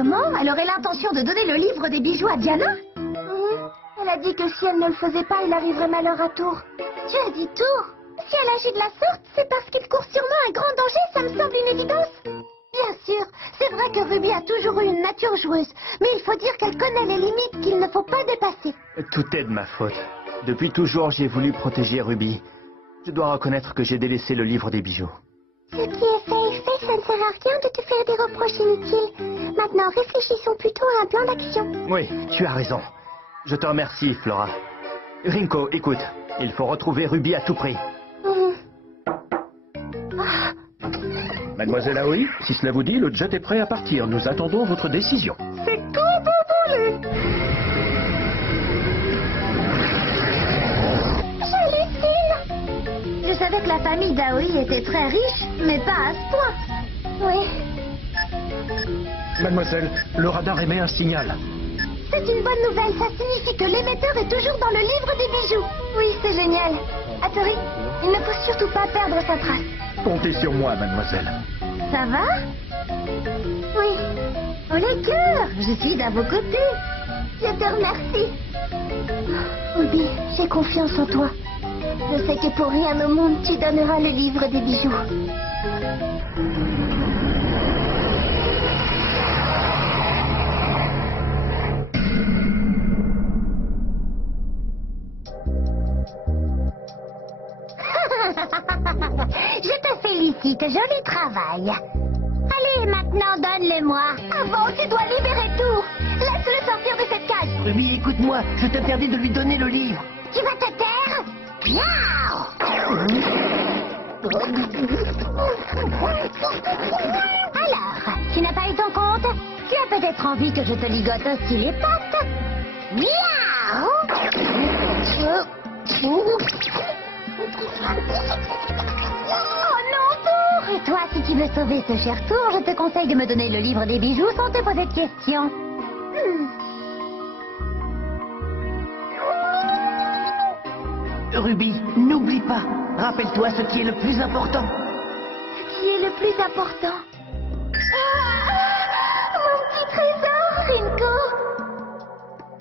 Comment? Elle aurait l'intention de donner le livre des bijoux à Diana? Elle a dit que si elle ne le faisait pas, il arriverait malheur à Tour. Tu as dit Tour? Si elle agit de la sorte, c'est parce qu'il court sûrement un grand danger, ça me semble une évidence. Bien sûr, c'est vrai que Ruby a toujours eu une nature joueuse, mais il faut dire qu'elle connaît les limites qu'il ne faut pas dépasser. Tout est de ma faute. Depuis toujours, j'ai voulu protéger Ruby. Je dois reconnaître que j'ai délaissé le livre des bijoux. Ce qui est fait, ça ne sert à rien de te faire des reproches inutiles. Maintenant, réfléchissons plutôt à un plan d'action. Oui, tu as raison. Je te remercie, Flora. Rinko, écoute, il faut retrouver Ruby à tout prix. Mademoiselle Aoi, si cela vous dit, le jet est prêt à partir. Nous attendons votre décision. C'est comme vous voulez. J'hallucine. Je savais que la famille d'Aoi était très riche, mais pas à ce point. Oui, Mademoiselle, le radar émet un signal. c'est une bonne nouvelle. Ça signifie que l'émetteur est toujours dans le livre des bijoux. Oui, c'est génial. Hattori, il ne faut surtout pas perdre sa trace. Comptez sur moi, mademoiselle. Ça va? Oui, Oh les cœurs, je suis à vos côtés. je te remercie. Ruby, j'ai confiance en toi. Je sais que pour rien au monde, tu donneras le livre des bijoux. Je te félicite, joli travail. Allez, maintenant, donne-le-moi. Avant, tu dois libérer Tour. Laisse-le sortir de cette cage. Ruby, écoute-moi, je t'interdis de lui donner le livre. Tu vas te taire? Alors, tu n'as pas eu ton compte? Tu as peut-être envie que je te ligote aussi les pattes? Miaou! Oh non, Tour! Et toi, si tu veux sauver ce cher Tour, je te conseille de me donner le livre des bijoux sans te poser de questions. Ruby, n'oublie pas. Rappelle-toi ce qui est le plus important. Ce qui est le plus important. Mon petit trésor, Rinko.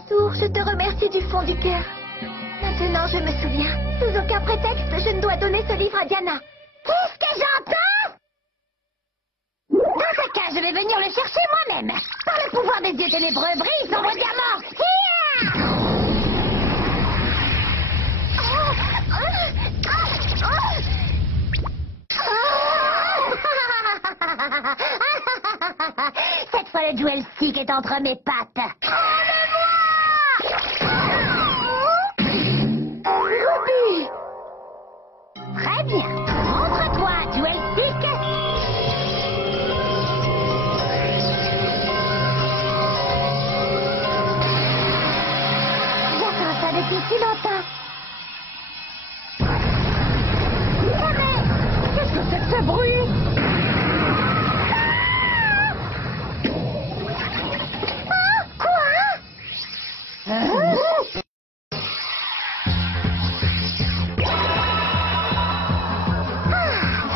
Tour, je te remercie du fond du cœur. Maintenant, je me souviens. Sous aucun prétexte, je ne dois donner ce livre à Diana. Qu'est-ce que j'entends? Dans ce cas, je vais venir le chercher moi-même. Par le pouvoir des yeux ténébreux, brise son regard. Cette fois, le duel stick est entre mes pattes. Ruby! Très bien. Montre-toi, duel stick. J'attends ça depuis si longtemps. Oh, mais qu'est-ce que c'est que ce bruit? Ah, quoi?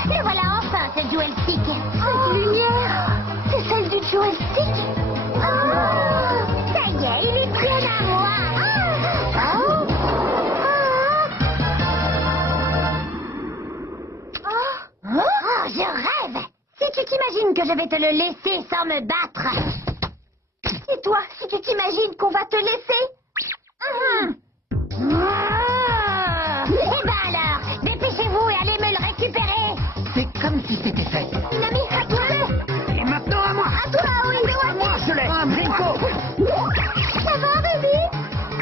Le voilà enfin, ce duel stick. Cette lumière, c'est celle du joystick. Ça y est, il est bien à moi. Oh, je rêve. Si tu t'imagines que je vais te le laisser sans me battre. Et toi, si tu t'imagines qu'on va te laisser? Eh ben alors, dépêchez-vous et allez me le récupérer. C'est comme si c'était fait. Nami, à toi! Et maintenant à moi. À toi, oui, À moi, je l'ai. Rinko. Ça va, Ruby?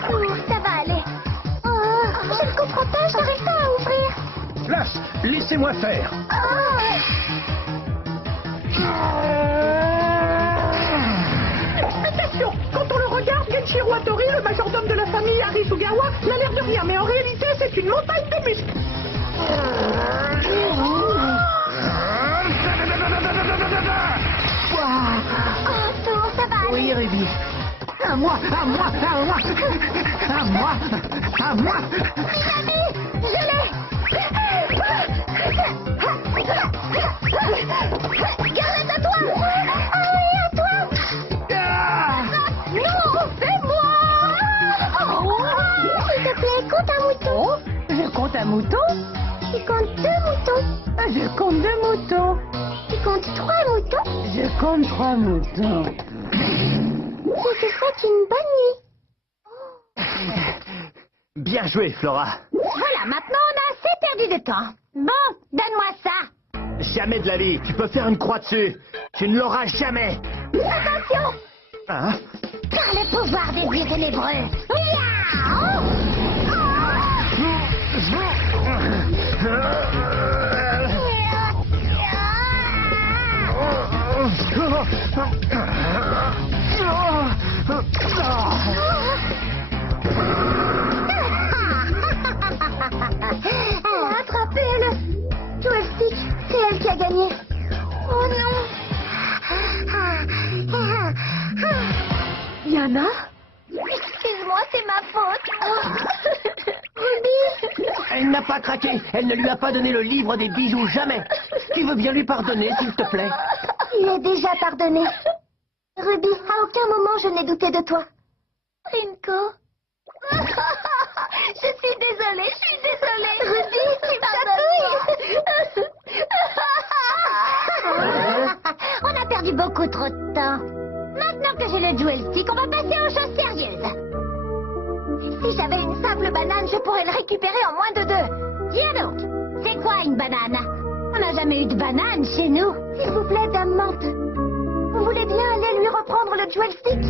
Oh, ça va aller. Oh, je ne comprends pas, je n'arrive pas à ouvrir. Flash, laissez-moi faire. Attention, quand on le regarde, Genshiro Hattori, le majordome de la famille Arisugawa, n'a l'air de rien, mais en réalité, c'est une montagne de muscles. Oh, Tour, ça va aller. Oui, Ruby. À moi, à moi, à moi. À moi, à moi. Nami, je l'ai. Garde à toi. Ah oui, à toi. moutons. Oh, je compte un mouton. Tu comptes 2 moutons. Je compte 2 moutons. Tu comptes 3 moutons. Je compte 3 moutons. Je te souhaite une bonne nuit. Bien joué, Flora. Voilà, maintenant on a assez perdu de temps. Bon, donne-moi ça. Jamais de la vie, tu peux faire une croix dessus. Tu ne l'auras jamais. Attention, Hein? par le pouvoir des dieux ténébreux. Miaou! Attrapez-le. Joystick, c'est elle qui a gagné. Oh non. Yana? Excuse-moi, c'est ma faute. Ruby. Elle n'a pas craqué. Elle ne lui a pas donné le livre des bijoux, jamais. Tu veux bien lui pardonner, s'il te plaît? Il est déjà pardonné. Ruby, à aucun moment je n'ai douté de toi. Rinko. Je suis désolée. Ruby, tu On a perdu beaucoup trop de temps. Maintenant que j'ai le joystick, on va passer aux choses sérieuses. Si j'avais une simple banane, je pourrais le récupérer en moins de 2. Tiens donc, c'est quoi une banane? On n'a jamais eu de banane chez nous. S'il vous plaît, Dame Mante. Vous voulez bien aller lui reprendre le joystick?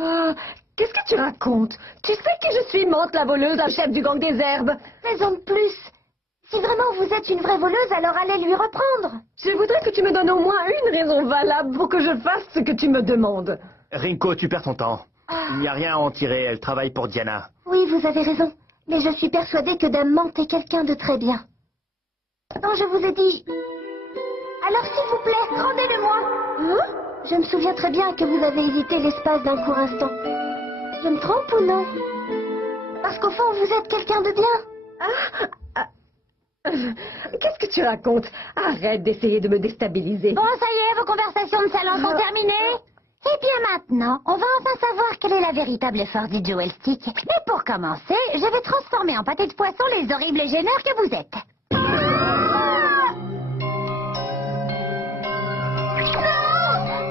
Ah, qu'est-ce que tu racontes? Tu sais que je suis Mante, la voleuse, la chef du gang des herbes. Raison de plus. Si vraiment vous êtes une vraie voleuse, alors allez lui reprendre. Je voudrais que tu me donnes au moins une raison valable pour que je fasse ce que tu me demandes. Rinko, tu perds ton temps. Il n'y a rien à en tirer, elle travaille pour Diana. Oui, vous avez raison. Mais je suis persuadée que Dame Mante est quelqu'un de très bien. Non, je vous ai dit... Alors, s'il vous plaît, rendez-le-moi. Hein? Je me souviens très bien que vous avez hésité l'espace d'un court instant. Je me trompe ou non? Parce qu'au fond, vous êtes quelqu'un de bien. Qu'est-ce que tu racontes? Arrête d'essayer de me déstabiliser. Bon, ça y est, vos conversations de salon sont terminées. Eh bien maintenant, on va enfin savoir quelle est la véritable force du joystick. Et pour commencer, je vais transformer en pâté de poisson les horribles gêneurs que vous êtes.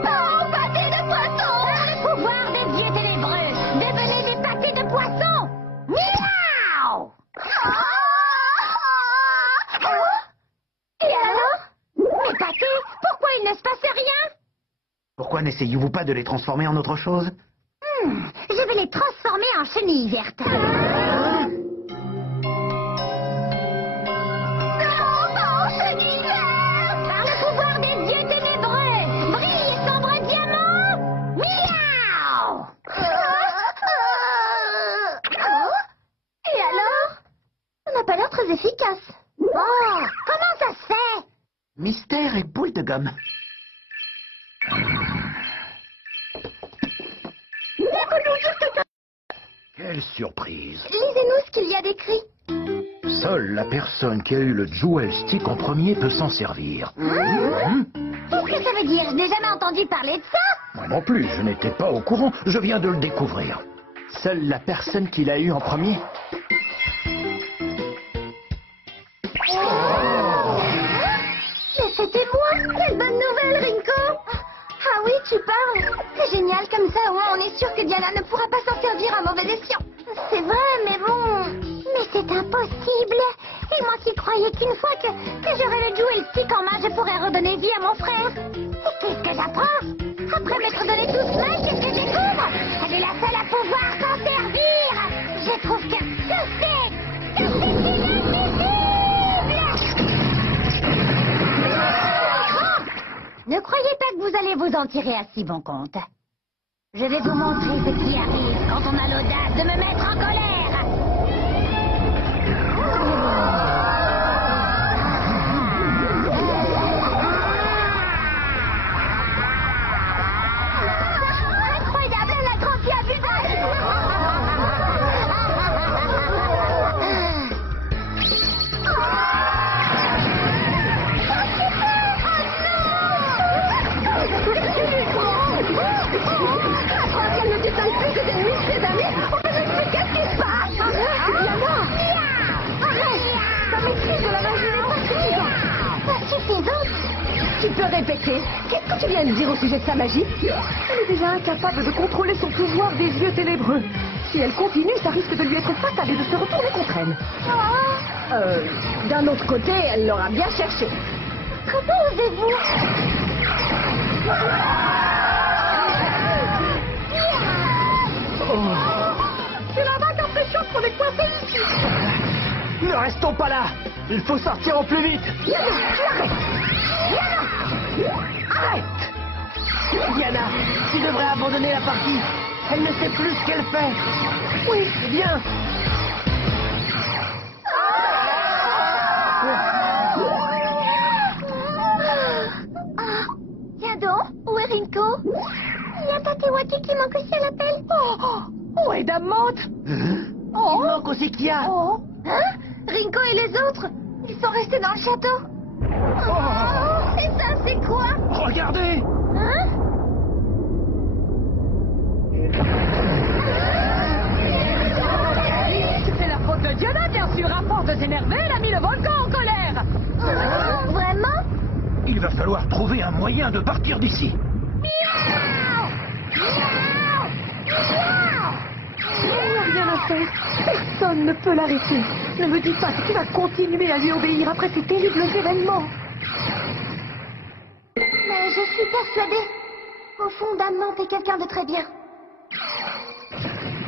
Non, pâté de poisson. Pouvoir des dieux ténébreux, devenez des pâtés de poisson. Miaou! Et alors? Mes pâtés, pourquoi il ne se passe rien? Pourquoi n'essayez-vous pas de les transformer en autre chose? Je vais les transformer en chenilles vertes. Par le pouvoir des dieux ténébreux, brille et sombre diamant. Miaou! Et alors? Ça n'a pas l'air très efficace. Oh, comment ça se fait? Mystère et boule de gomme. Quelle surprise! Lisez-nous ce qu'il y a d'écrit. Seule la personne qui a eu le Jewel Stick en premier peut s'en servir. Qu'est-ce que ça veut dire? Je n'ai jamais entendu parler de ça. Moi non plus, je n'étais pas au courant, je viens de le découvrir. Seule la personne qui l'a eu en premier. Mais c'était moi. Quelle bonne nouvelle, Rinko. Ah oui, tu parles. C'est génial, comme ça, au moins, on est sûr que Diana ne pourra pas s'en servir à mauvais escient. C'est vrai, mais bon... Mais c'est impossible. Et moi qui croyais qu'une fois que j'aurais le joystick en main, je pourrais redonner vie à mon frère. Et qu'est-ce que j'apprends? Après m'être donné toute seule, qu'est-ce que je découvre? Elle est la seule à pouvoir s'en servir. Je trouve que c'est inadmissible. Ne croyez pas que vous allez vous en tirer à si bon compte. Je vais vous montrer ce qui arrive quand on a l'audace de me mettre en colère. Incroyable, elle a grandi à visage. Elle ne détale plus que des nuits, ses amis. On peut Tu peux répéter? Qu'est-ce que tu viens de dire au sujet de sa magie? Elle est déjà incapable de contrôler son pouvoir des yeux ténébreux. Si elle continue, ça risque de lui être fatal et de se retourner contre elle. D'un autre côté, elle l'aura bien cherché. Comment osez-vous? C'est la vague impression qu'on est coincé ici. Ne restons pas là. Il faut sortir au plus vite. Arrête! Diana, tu devrais abandonner la partie. Elle ne sait plus ce qu'elle fait. Oui, viens. Tiens donc, où est Rinko? Il y a Tatewaki qui manque aussi à l'appel. Oh, et Dame Mante. Il manque aussi Kia. Oh. Hein? Rinko et les autres? Ils sont restés dans le château. Oh. Et ça, c'est quoi? Regardez. Hein? C'est la faute de Diana, bien sûr. À force de s'énerver, elle a mis le volcan en colère. Vraiment? Il va falloir trouver un moyen de partir d'ici. Il n'y a rien à faire. Personne ne peut l'arrêter. Ne me dis pas que tu vas continuer à lui obéir après ces terribles événements. Mais je suis persuadée. Au fond, Dame Mante est quelqu'un de très bien.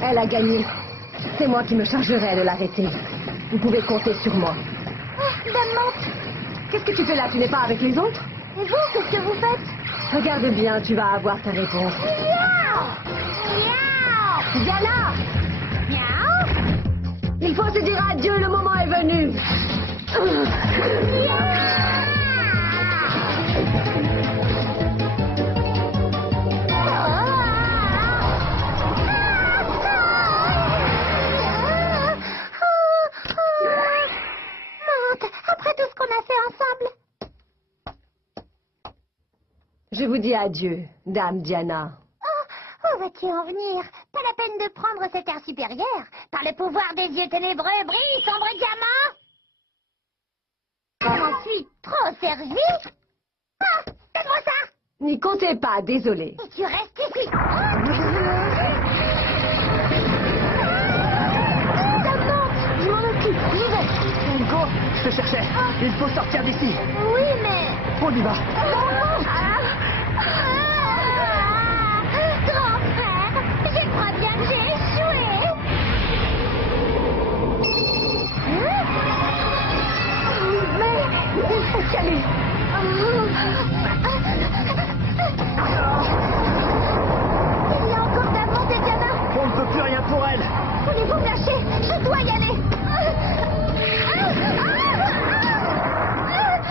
Elle a gagné. C'est moi qui me chargerai de l'arrêter. Vous pouvez compter sur moi. Dame Mante. Qu'est-ce que tu fais là? Tu n'es pas avec les autres? Et vous, qu'est-ce que vous faites? Regarde bien, tu vas avoir ta réponse. Diana! Il faut se dire adieu, le moment est venu. Après tout ce qu'on a fait ensemble. Je vous dis adieu, Dame Diana. Où veux-tu en venir? Pas la peine de prendre cet air supérieur. Par le pouvoir des yeux ténébreux, brille, sombre diamant. Je m'en suis trop servi. Ah, donne-moi ça. N'y comptez pas, désolé. Et tu restes ici. Dame Mante, je m'en occupe. J'y vais. Nico, je te cherchais. Il faut sortir d'ici. Oui, mais... On y va. Grand frère, je crois bien que j'ai échoué. Mais il faut y aller. Il y a encore Dame Mante et Diana. On ne peut plus rien pour elle. Voulez-vous me lâcher? Je dois y aller.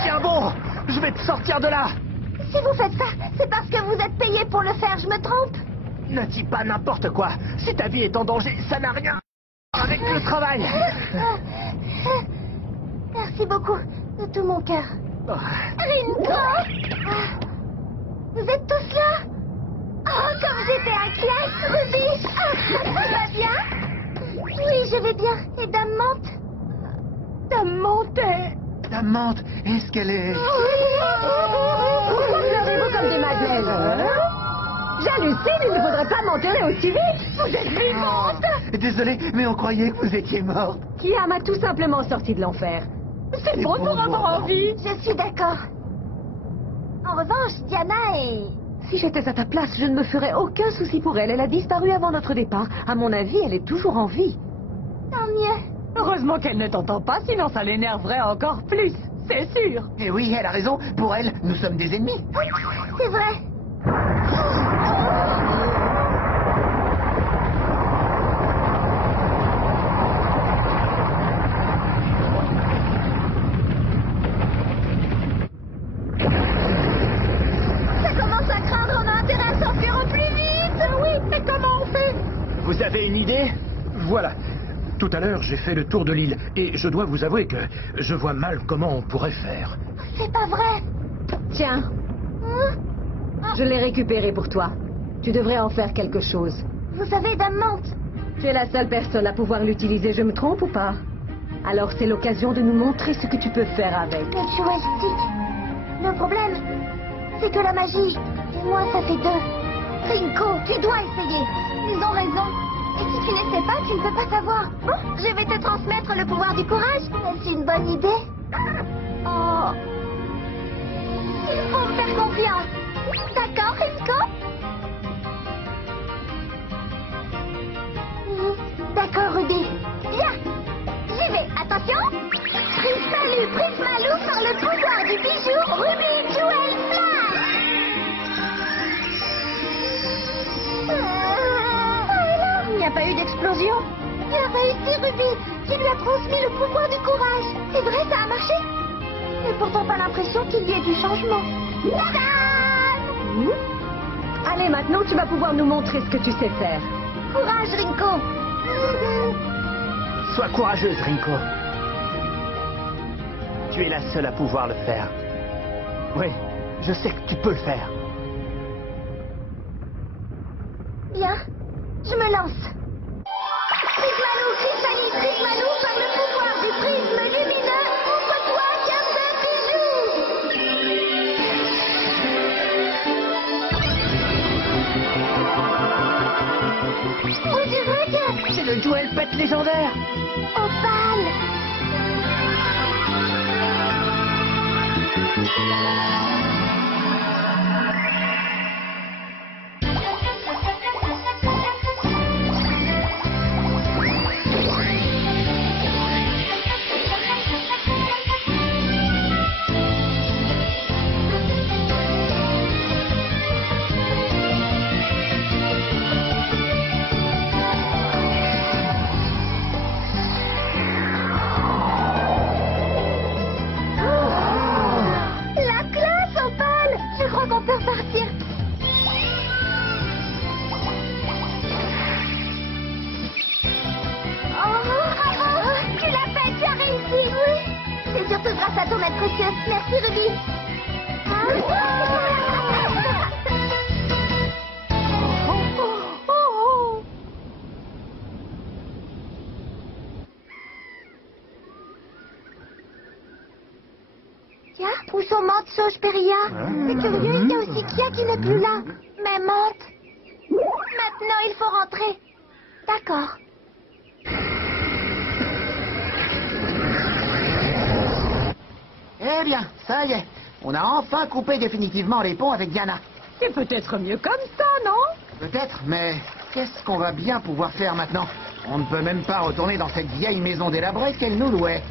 Tiens bon, je vais te sortir de là. Si vous faites ça, c'est parce que vous êtes payé pour le faire, je me trompe? Ne dis pas n'importe quoi. Si ta vie est en danger, ça n'a rien avec le travail. Merci beaucoup, de tout mon cœur. Oh. Rinko! Vous êtes tous là? Oh, comme j'étais inquiète, Ruby! Ça va bien? Oui, je vais bien. Et Dame Mante? Dame Mante. Dame Mante, est-ce qu'elle est... Pourquoi pleurez-vous comme des madeleines? J'hallucine, il ne faudrait pas m'enterrer aussi vite. Vous êtes vivante. Désolé, mais on croyait que vous étiez morte. Kia m'a tout simplement sorti de l'enfer. C'est bon de vous rendre en vie. Je suis d'accord. En revanche, Diana est... Si j'étais à ta place, je ne me ferais aucun souci pour elle. Elle a disparu avant notre départ. À mon avis, elle est toujours en vie. Tant mieux. Heureusement qu'elle ne t'entend pas, sinon ça l'énerverait encore plus. C'est sûr. Et oui, elle a raison. Pour elle, nous sommes des ennemis. C'est vrai. Ça commence à craindre, on a intérêt à s'enfuir au plus vite. Oui, mais comment on fait? Vous avez une idée? Voilà. Tout à l'heure, j'ai fait le tour de l'île et je dois vous avouer que je vois mal comment on pourrait faire. C'est pas vrai. Tiens, je l'ai récupéré pour toi. Tu devrais en faire quelque chose. Vous savez, Dame Mante, Tu es la seule personne à pouvoir l'utiliser, je me trompe ou pas? Alors c'est l'occasion de nous montrer ce que tu peux faire avec. le Jewel Stick. Le problème, c'est que la magie et moi, ça fait 2. Rinko, tu dois essayer. Ils ont raison. Et si tu n'essaies pas, tu ne peux pas savoir. Bon, je vais te transmettre le pouvoir du courage. Est-ce une bonne idée? Oh. Il faut me faire confiance. D'accord, Rinko? D'accord, Ruby. Viens. J'y vais. Attention. Prismalou par le pouvoir du bijou Ruby Jewel Flash. Il n'y a pas eu d'explosion. Tu as réussi, Ruby. Tu lui as transmis le pouvoir du courage. C'est vrai, ça a marché. Mais pourtant pas l'impression qu'il y ait du changement. Tadam! Allez, maintenant, tu vas pouvoir nous montrer ce que tu sais faire. Courage, Rinko. Sois courageuse, Rinko. Tu es la seule à pouvoir le faire. Oui, je sais que tu peux le faire. Bien, je me lance. Prismalou, Prismalou, par le pouvoir du prisme lumineux, ouvre-toi, cœur de bijou. On dirait que... C'est le Jewel Pet légendaire. Opale. Grâce à ton aide précieuse. Merci, Ruby. Tiens, où sont Mante, Sauge, Péria? C'est curieux, il y a aussi Kia qui n'est plus là. Mais Mante... Maintenant, il faut rentrer. D'accord. Eh bien, ça y est. On a enfin coupé définitivement les ponts avec Diana. C'est peut-être mieux comme ça, non? Peut-être, mais qu'est-ce qu'on va bien pouvoir faire maintenant? On ne peut même pas retourner dans cette vieille maison délabrée qu'elle nous louait.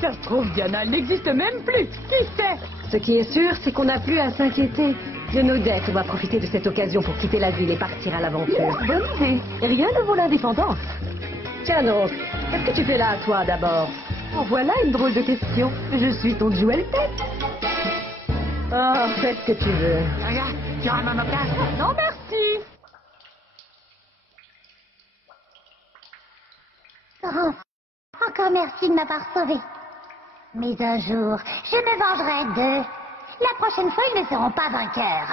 Ça se trouve, Diana, elle n'existe même plus. Qui sait? Ce qui est sûr, c'est qu'on n'a plus à s'inquiéter. De nos dettes, on va profiter de cette occasion pour quitter la ville et partir à l'aventure. Bonne idée. Et rien ne vaut l'indépendance. Tiens donc, qu'est-ce que tu fais là, toi, d'abord? Oh, voilà une drôle de question. Je suis ton Jewel Pet. Oh, fais ce que tu veux. Regarde, tu auras ma mocase. Non, merci. Oh, encore merci de m'avoir sauvé. Mais un jour, je me vengerai d'eux. La prochaine fois, ils ne seront pas vainqueurs.